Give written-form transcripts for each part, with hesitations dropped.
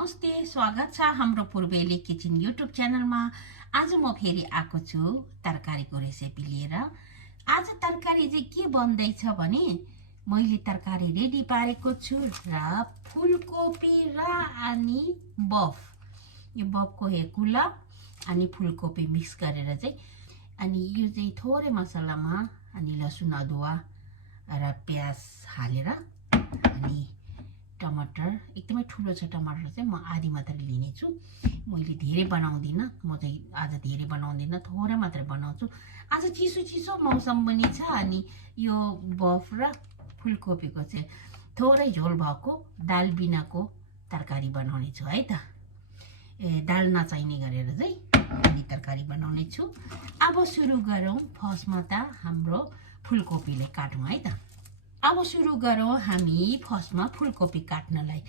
नमस्ते, स्वागत छ हाम्रो पूर्वेली किचन युट्युब च्यानलमा। आज म फेरि आएको छु तरकारीको रेसिपी लिएर। आज तरकारी चाहिँ के बन्दैछ भने मैले तरकारी रेडी पारेको छु र फुलकोपी र अनि बफ, यो बफको हेकुला अनि फुलकोपी मिक्स गरेर चाहिँ अनि यो चाहिँ थोरै मसलामा अनि लसुन अदुवा र प्याज हालेर अनि टमाटर एकदमै ठुलो छ टमाटर चाहिँ म आधी मात्रै लिने छु। मैले धेरै बनाउँदिन, म चाहिँ आज धेरै बनाउँदिन, थोरै मात्रै बनाउँछु। आज चिसो चिसो मौसम पनि छ अनि यो बफ र फुलकोपीको चाहिँ थोरै झोल भएको दाल बिनाको तरकारी बनाउने छु है त। दाल नचाहिने गरेर चाहिँ अनि तरकारी बनाउने छु। अब सुरु गरौँ। फर्स्टमा त हाम्रो फुलकोपीलाई काटौँ है त। अब सुरु गरौँ हामी फर्स्टमा फुलकोपी काट्नलाई।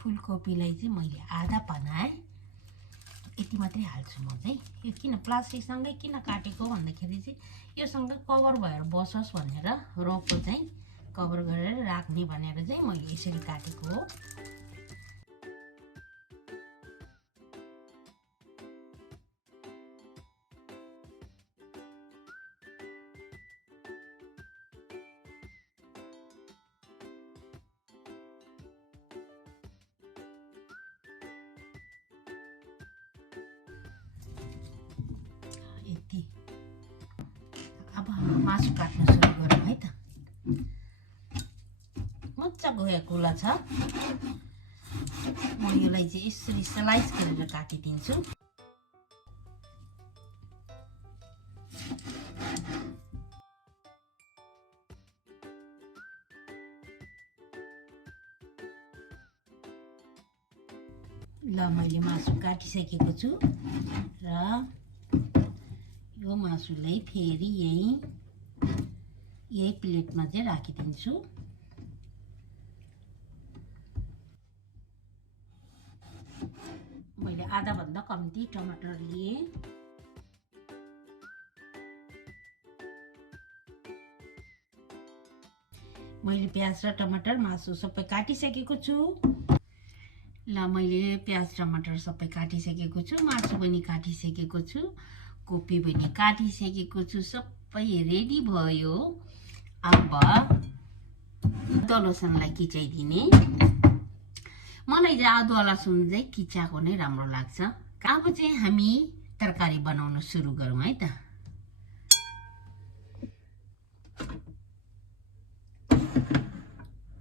फुलकोपीलाई चाहिँ मैले आधा बनाएँ, यति मात्रै हाल्छु म चाहिँ। यो किन प्लास्टिकसँगै किन काटेको भन्दाखेरि चाहिँ योसँग कभर भएर बसोस् भनेर, रोको चाहिँ कभर गरेर राख्ने भनेर चाहिँ मैले यसरी काटेको हो। यति। अब हाम्रो मासु काट्न सुरु गरौँ है त। मजाको हेकुला छ, म यसलाई चाहिँ यसरी स्लाइस गरेर काटिदिन्छु। ल मैले मासु काटिसकेको छु र यो मासुलाई फेरि यही प्लेटमा चाहिँ राखिदिन्छु। मैले आधा भन्दा कम्ती टमाटर लिए। मैले प्याज र टमाटर मासु सबै काटिसकेको छु। ल मैले प्याज टमाटर सबै काटिसकेको छु, मासु पनि काटिसकेको छु, कोपी पनि काटिसकेको छु, सबै रेडी भयो। अब अदुवा लसुनलाई किचाइदिने। मलाई चाहिँ अदुवा लसुन चाहिँ किचाएको नै राम्रो लाग्छ। अब चाहिँ हामी तरकारी बनाउन सुरु गरौँ है त।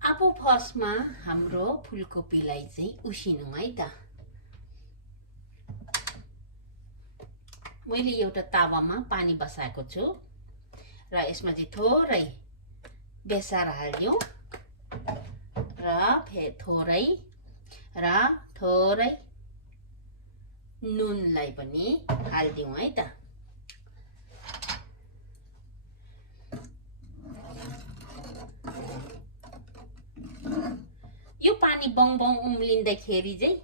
अब फर्स्टमा हाम्रो फुलकोपीलाई चाहिँ उसिनौँ है त। मैले एउटा तावामा पानी बसाएको छु र यसमा चाहिँ थोरै बेसार हाल्यौँ र थोरै नुनलाई पनि हालिदिउँ है त। यो पानी बङ बङ उम्लिँदाखेरि चाहिँ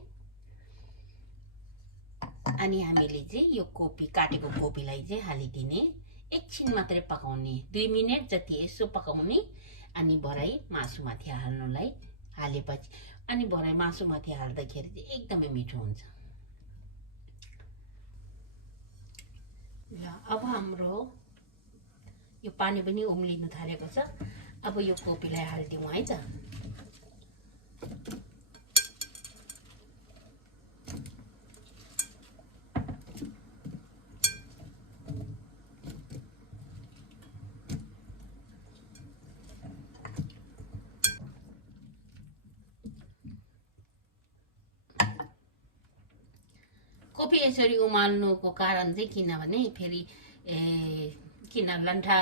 अनि हामीले चाहिँ यो काटेको कोपीलाई चाहिँ हालिदिने। एकछिन मात्रै पकाउने, 2 मिनट जति यसो पकाउने अनि भरै मासुमाथि हाल्नुलाई हालेपछि अनि भरै मासुमाथि हाल्दाखेरि चाहिँ एकदमै मिठो हुन्छ। ल अब हाम्रो यो पानी पनि उम्लिनु थालेको छ। अब यो कोपीलाई हालिदिउँ है त। कोपी यसरी उमाल्नुको कारण चाहिँ किनभने फेरि किन लन्ठा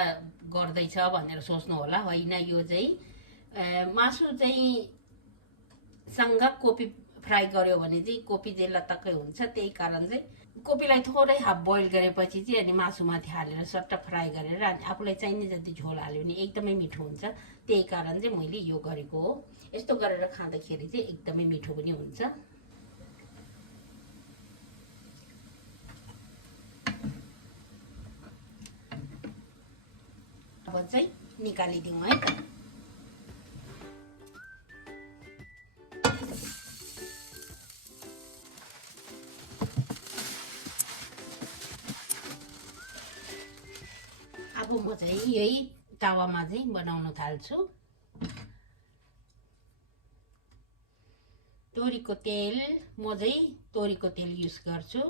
गर्दैछ भनेर सोच्नु होला, होइन। यो चाहिँ मासु चाहिँ सँग कोपी फ्राई गर्यो भने चाहिँ कोपी चाहिँ लतक्कै हुन्छ, त्यही कारण चाहिँ कोपीलाई थोरै हाफ बोइल गरेपछि चाहिँ अनि मासुमाथि हालेर सट्ट फ्राई गरेर अनि आफूलाई चाहिने जति झोल हाल्यो भने एकदमै मिठो हुन्छ। त्यही कारण चाहिँ मैले यो गरेको हो। यस्तो गरेर खाँदाखेरि चाहिँ एकदमै मिठो पनि हुन्छ। अब चाहिँ निकालिदिउँ है त। अब म चाहिँ यही तावामा चाहिँ बनाउन थाल्छु। तोरीको तेल म चाहिँ तोरीको तेल युज गर्छु।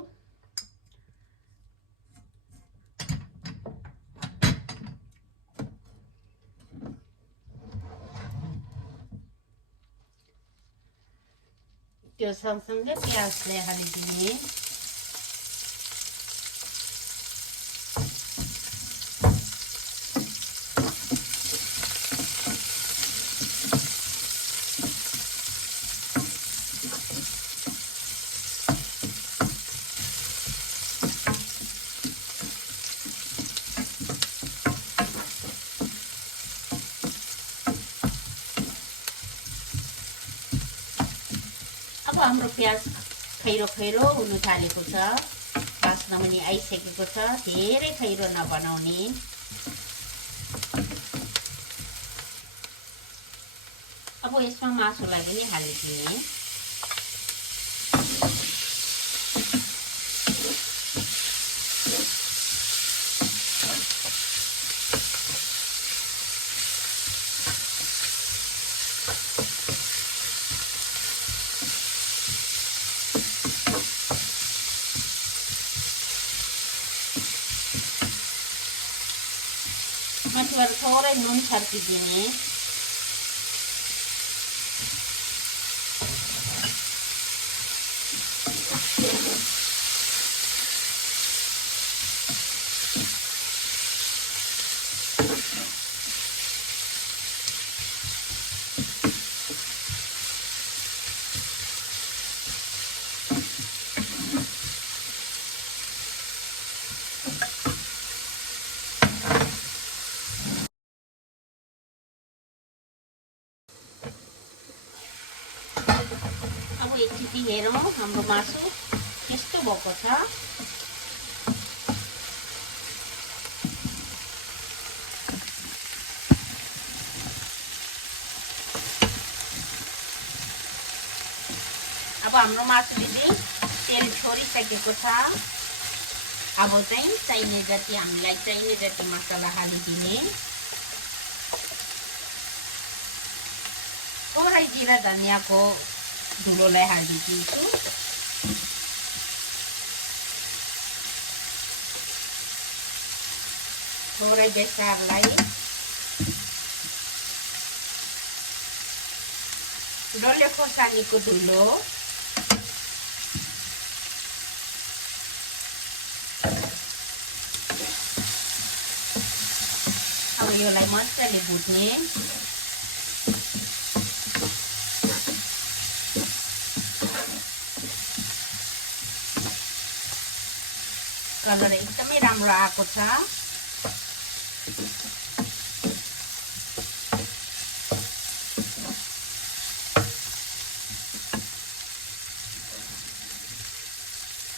त्यो सँगसँगै प्याजलाई हालिदिने। अब हाम्रो प्याज खैरो खैरो हुनु थालेको छ, बास्ना पनि आइसकेको छ। धेरै खैरो नबनाउने। अब यसमा मासुलाई पनि हालिदिने। माथिबाट थोरै नुन छर्किदिने। अब एकचोटि हेरौँ हाम्रो मासु कस्तो भएको छ। अब हाम्रो मासुले चाहिँ तेल छोडिसकेको छ। अब चाहिँ चाहिने जति हामीलाई चाहिने जति मसला हालिदिने। थोरै जिरा धनियाँको धुलोलाई हालिदिन्छु। थोरै बेसारलाई, डल्ले खोर्सानीको धुलो, अब यसलाई मजाले भुट्ने। कलर एकदमै राम्रो आएको छ।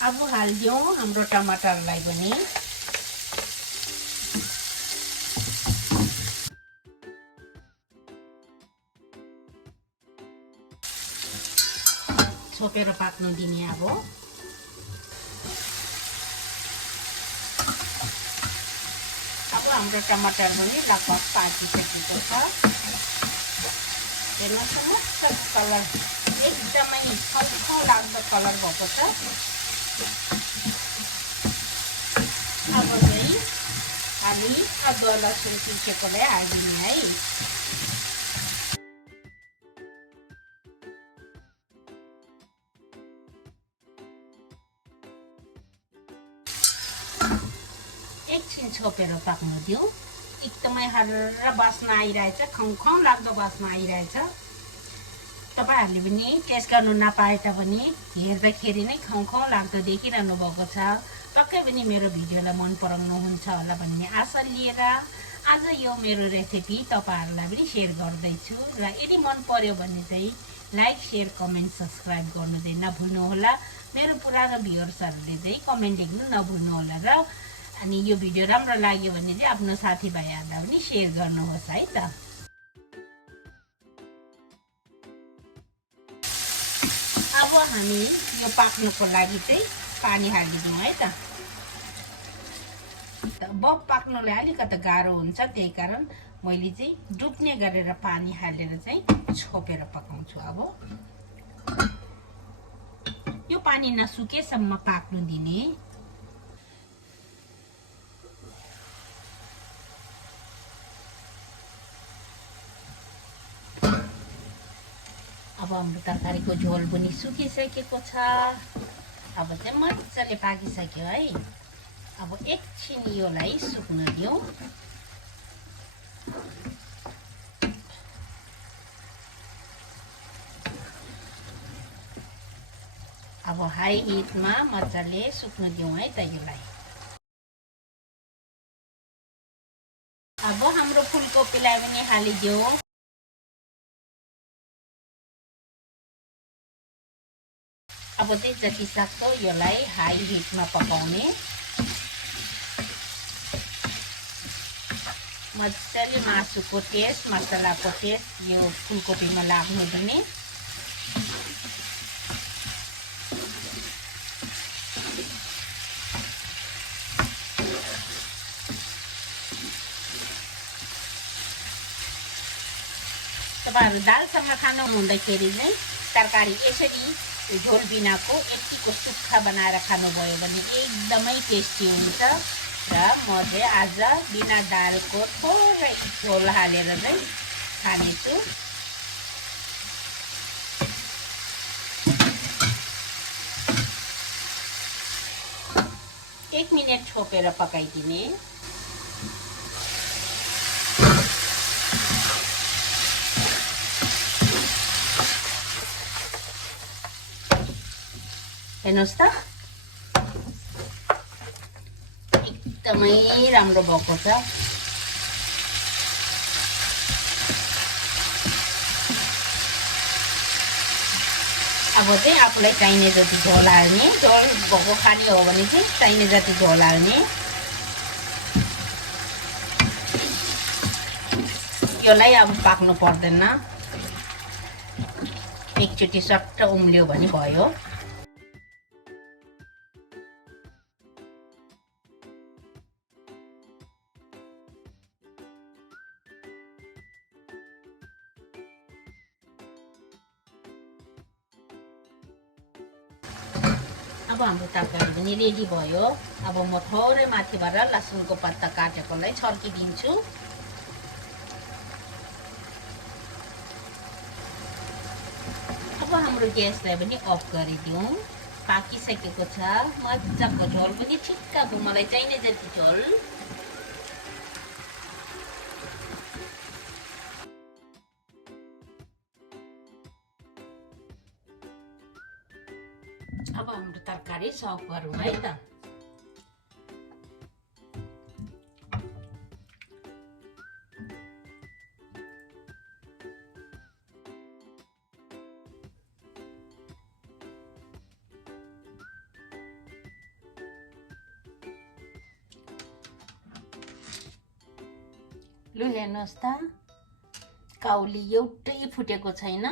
अब हालिदिउँ हाम्रो टमाटरलाई पनि। छोपेर पाक्नु दिने। अब हाम्रो टमाटर पनि लगभग पाकिसकेको छ। हेर्नुहोस् न, मजाको कलर, एकदमै खल्खो लाग्दो कलर भएको छ। अब चाहिँ हामी अदुवा लसुन पिसेकोलाई हालिदिने है। एकछिन छोपेर पाक्नु दिउँ। एकदमै हर्र बास्ना आइरहेछ, खङखङ लाग्दो बास्ना आइरहेछ। तपाईहरुले पनि टेस्ट गर्नु नपाए तापनि हेर्दाखेरि नै खाउँ लाग्दो देखिरहनु भएको छ। पक्कै पनि मेरो भिडियोलाई मन पराउनुहुन्छ होला भन्ने आशा लिएर आज यो मेरो रेसिपी तपाईहरुलाई पनि शेयर गर्दैछु र यदि मन पर्यो भने चाहिँ लाइक शेयर कमेन्ट सब्स्क्राइब गर्नु चाहिँ नभुल्नु होला। मेरो पुरानो भ्युअर्सहरुले चाहिँ कमेन्ट लेख्नु नभुल्नु होला र अनि यो भिडियो राम्रो लाग्यो भने चाहिँ आफ्नो साथीभाइहरुलाई पनि शेयर गर्नुहोस् है त। अब हामी यो पाक्नुको लागि चाहिँ पानी हालिदिउँ है त। बब पाक्नुलाई अलिकति गाह्रो हुन्छ, त्यही कारण मैले चाहिँ डुब्ने गरेर पानी हालेर चाहिँ छोपेर पकाउँछु। अब यो पानी नसुकेसम्म पाक्नु दिने। अब हाम्रो तरकारीको झोल पनि सुकिसकेको छ। अब चाहिँ मजाले पाकिसक्यो है। अब एकछिन योलाई सुक्न दिउँ। अब हाई हिटमा मजाले सुक्न दिउँ है त योलाई। अब हाम्रो फुलकोपीलाई पनि हालिदिउँ। अब चाहिँ जति सक्दो योलाई हाई हिटमा पकाउने। मजाले मासुको टेस्ट मसलाको टेस्ट यो फुलकोपीमा लाग्नु पनि। तपाईहरु दालसँग खानु हुँदाखेरि चाहिँ तरकारी यसरी झोल बिनाको यतिको सुक्खा बनाएर खानुभयो भने एकदमै टेस्टी हुन्छ। र म चाहिँ आज बिना दालको थोरै झोल हालेर चाहिँ खानेछु। एक मिनेट छोपेर पकाइदिने। हेर्नुहोस् त एकदमै राम्रो भएको छ। अब चाहिँ आफूलाई चाहिने जति झोल हाल्ने। झोल भएको खाने हो भने चाहिँ चाहिने जति झोल हाल्ने। योलाई अब पाक्नु पर्दैन, एकचोटि सट्ट उम्ल्यो भने भयो। अब हाम्रो तरकारी पनि रेडी भयो। अब म थोरै माथिबाट लसुनको पत्ता काटेकोलाई छर्किदिन्छु। अब हाम्रो ग्यासलाई पनि अफ गरिदिउँ। पाकिसकेको छ। मजाको झोल पनि ठिक्कको मलाई चाहिने जति झोल। अब हाम्रो तरकारी सर्भ गरौँ है त। लु हेर्नुहोस् त, काउली एउटै फुटेको छैन,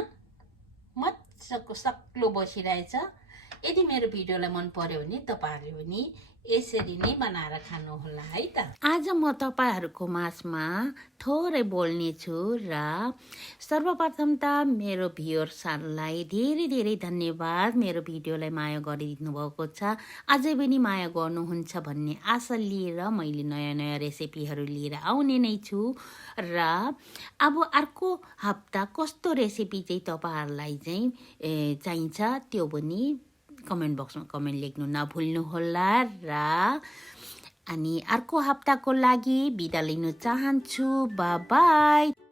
मजाको सक्लो बसिरहेछ। यदि मेरो भिडियोलाई मन पर्यो भने तपाईहरुले पनि यसरी नै बनाएर खानुहोला है त। आज म तपाईहरुको माझमा थोरै बोल्ने छु र सर्वप्रथम त मेरो भ्युअर्सहरुलाई धेरै धेरै धन्यवाद। मेरो भिडियोलाई माया गरिदिनु भएको छ, अझै पनि माया गर्नुहुन्छ भन्ने आशा लिएर मैले नयाँ नयाँ रेसिपीहरु लिएर आउने नै छु। र अब अर्को हप्ता कस्तो रेसिपी चाहिँ तपाईहरुलाई चाहिँ चाहिन्छ त्यो पनि कमेन्ट बक्समा कमेन्ट लेख्नु नभुल्नुहोला। र अनि अर्को हप्ताको लागि बिदा लिन चाहन्छु। Bye bye.